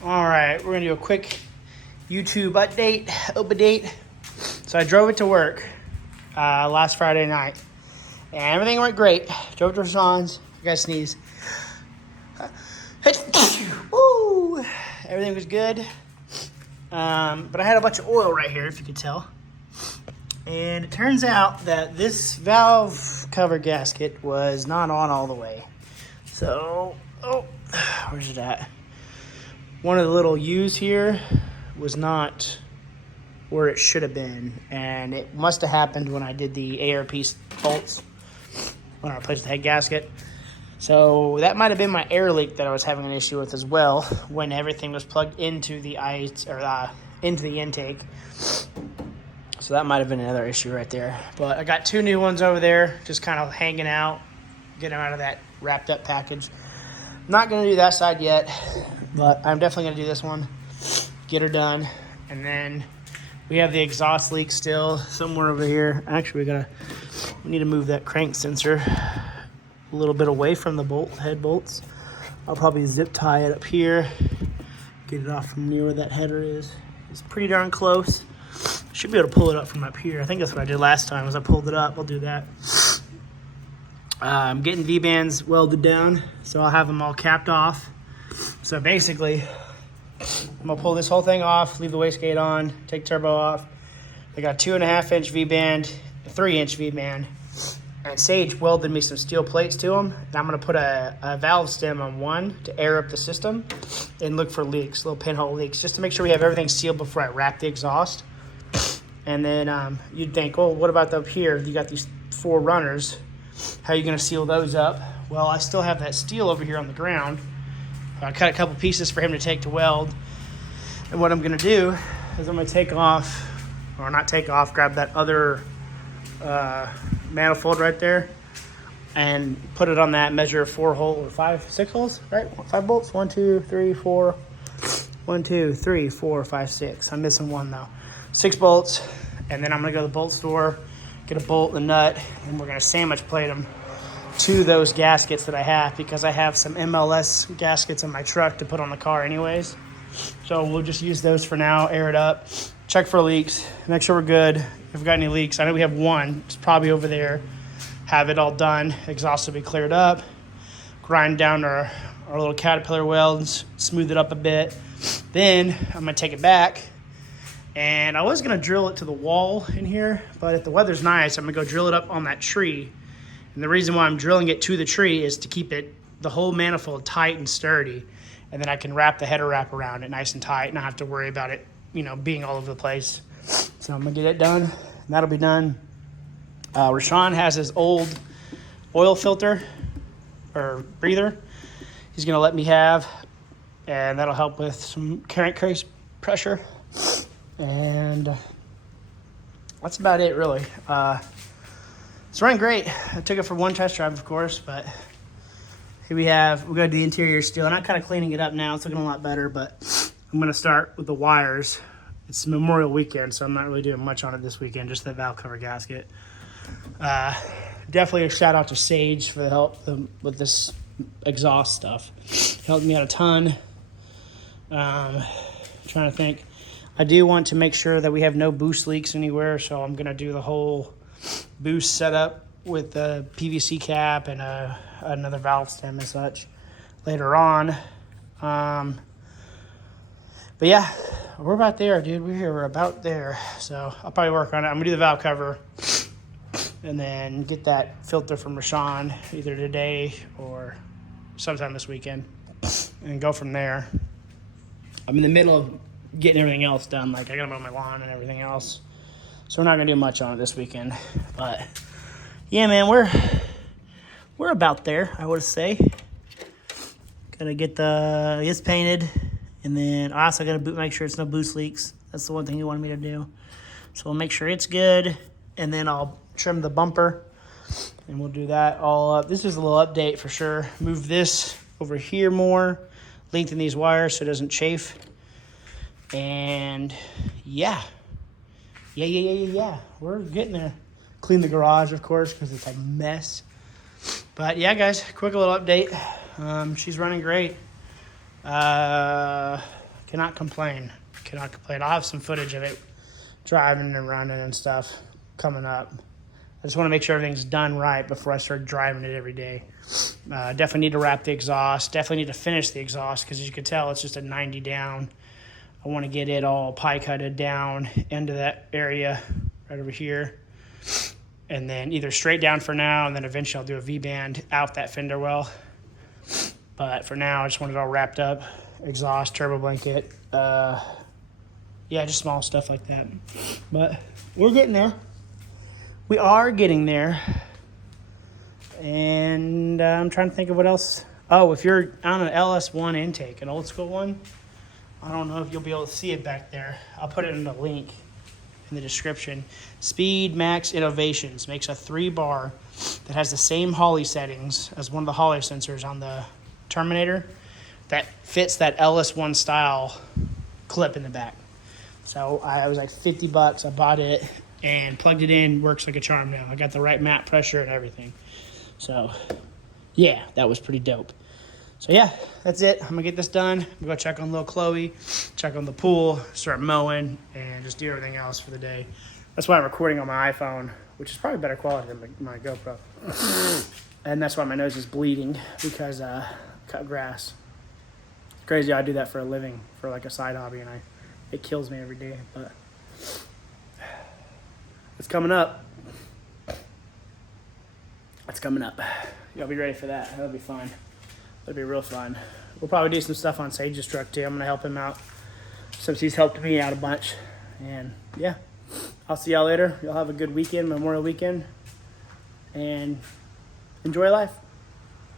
All right, we're gonna do a quick YouTube update. So I drove it to work last Friday night, and everything went great. Drove to Rashawn's. You guys sneeze. Woo! Everything was good. But I had a bunch of oil right here, if you could tell. And it turns out that this valve cover gasket was not on all the way. So, where's it at? One of the little U's here was not where it should have been. And it must have happened when I did the ARP bolts, when I replaced the head gasket. So that might have been my air leak that I was having an issue with as well when everything was plugged into the into the intake. So that might have been another issue right there. But I got two new ones over there, just kind of hanging out, getting them out of that wrapped up package. Not going to do that side yet, but I'm definitely going to do this one, get her done. And then we have the exhaust leak still somewhere over here. Actually, we need to move that crank sensor a little bit away from the head bolts. I'll probably zip tie it up here, get it off from near where that header is. It's pretty darn close. Should be able to pull it up from up here. I think that's what I did last time, was I pulled it up. I'll do that. I'm getting V-bands welded down, so I'll have them all capped off. So basically, I'm gonna pull this whole thing off, leave the wastegate on, take turbo off. I got 2.5-inch V-band, a 3-inch V-band, and Sage welded me some steel plates to them. And I'm gonna put a valve stem on one to air up the system and look for leaks, little pinhole leaks, just to make sure we have everything sealed before I wrap the exhaust. And then you'd think, oh, what about up here? You got these 4 runners. How are you gonna seal those up? Well, I still have that steel over here on the ground. I cut a couple pieces for him to take to weld. And what I'm gonna do is I'm gonna take off, or not take off, grab that other manifold right there and put it on that, measure 6 holes, right? 5 bolts, 1, 2, 3, 4, 1, 2, 3, 4, 5, 6. I'm missing one though. 6 bolts, and then I'm gonna go to the bolt store, get a bolt and a nut, and we're gonna sandwich plate them to those gaskets that I have, because I have some MLS gaskets in my truck to put on the car anyways. So we'll just use those for now, air it up, check for leaks, make sure we're good. If we've got any leaks, I know we have one, it's probably over there. Have it all done, exhaust will be cleared up, grind down our little Caterpillar welds, smooth it up a bit. Then I'm gonna take it back, and I was gonna drill it to the wall in here, but if the weather's nice, I'm gonna go drill it up on that tree. And the reason why I'm drilling it to the tree is to keep the whole manifold tight and sturdy. And then I can wrap the header wrap around it nice and tight and not have to worry about it, being all over the place. So I'm gonna get it done, and that'll be done. Rashawn has his old oil filter or breather. He's gonna let me have, and that'll help with some current crease pressure. And that's about it, really. It's running great. I took it for one test drive, of course, but here we go to the interior still, and I'm kind of cleaning it up now. It's looking a lot better, but I'm going to start with the wires. It's Memorial Weekend, so I'm not really doing much on it this weekend, just the valve cover gasket. Definitely a shout out to Sage for the help with this exhaust stuff. Helped me out a ton. Trying to think. I do want to make sure that we have no boost leaks anywhere, so I'm going to do the whole boost setup with the PVC cap and another valve stem and such later on. But yeah, we're about there, dude. We're about there. So I'll probably work on it. I'm going to do the valve cover and then get that filter from Rashawn either today or sometime this weekend and go from there. I'm in the middle of getting everything else done. Like, I gotta mow my lawn and everything else. So we're not gonna do much on it this weekend. But yeah, man, we're about there, I would say. Gonna get it's painted, and then I also gotta make sure it's no boost leaks. That's the one thing he wanted me to do. So we'll make sure it's good, and then I'll trim the bumper, and we'll do that all up. This is a little update for sure. Move this over here more, lengthen these wires so it doesn't chafe. And yeah, we're getting there. Clean the garage, of course, because it's a mess. But yeah, guys, quick little update. She's running great. Cannot complain. Cannot complain. I'll have some footage of it driving and running and stuff coming up. I just want to make sure everything's done right before I start driving it every day. Definitely need to wrap the exhaust. Definitely need to finish the exhaust because as you can tell, it's just a 90 down. I want to get it all pie cutted down into that area right over here. And then either straight down for now, and then eventually I'll do a V-band out that fender well. But for now, I just want it all wrapped up. Exhaust, turbo blanket. Yeah, just small stuff like that. But we're getting there. We are getting there. And I'm trying to think of what else. Oh, if you're on an LS1 intake, an old school one, I don't know if you'll be able to see it back there. I'll put it in the link in the description. Speed Max Innovations makes a 3-bar that has the same Holley settings as one of the Holley sensors on the Terminator that fits that LS1 style clip in the back. So I was like $50. I bought it and plugged it in. Works like a charm now. I got the right map pressure and everything. So yeah, that was pretty dope. So yeah, that's it. I'm gonna get this done. I'm gonna go check on little Chloe, check on the pool, start mowing, and just do everything else for the day. That's why I'm recording on my iPhone, which is probably better quality than my GoPro. And that's why my nose is bleeding, because I cut grass. It's crazy I do that for a living, for like a side hobby, and it kills me every day, but it's coming up. It's coming up. Y'all be ready for that. That'll be fun. That'll be real fun. We'll probably do some stuff on Sage's truck too. I'm gonna help him out since he's helped me out a bunch. And yeah, I'll see y'all later. Y'all have a good weekend, Memorial weekend, and enjoy life.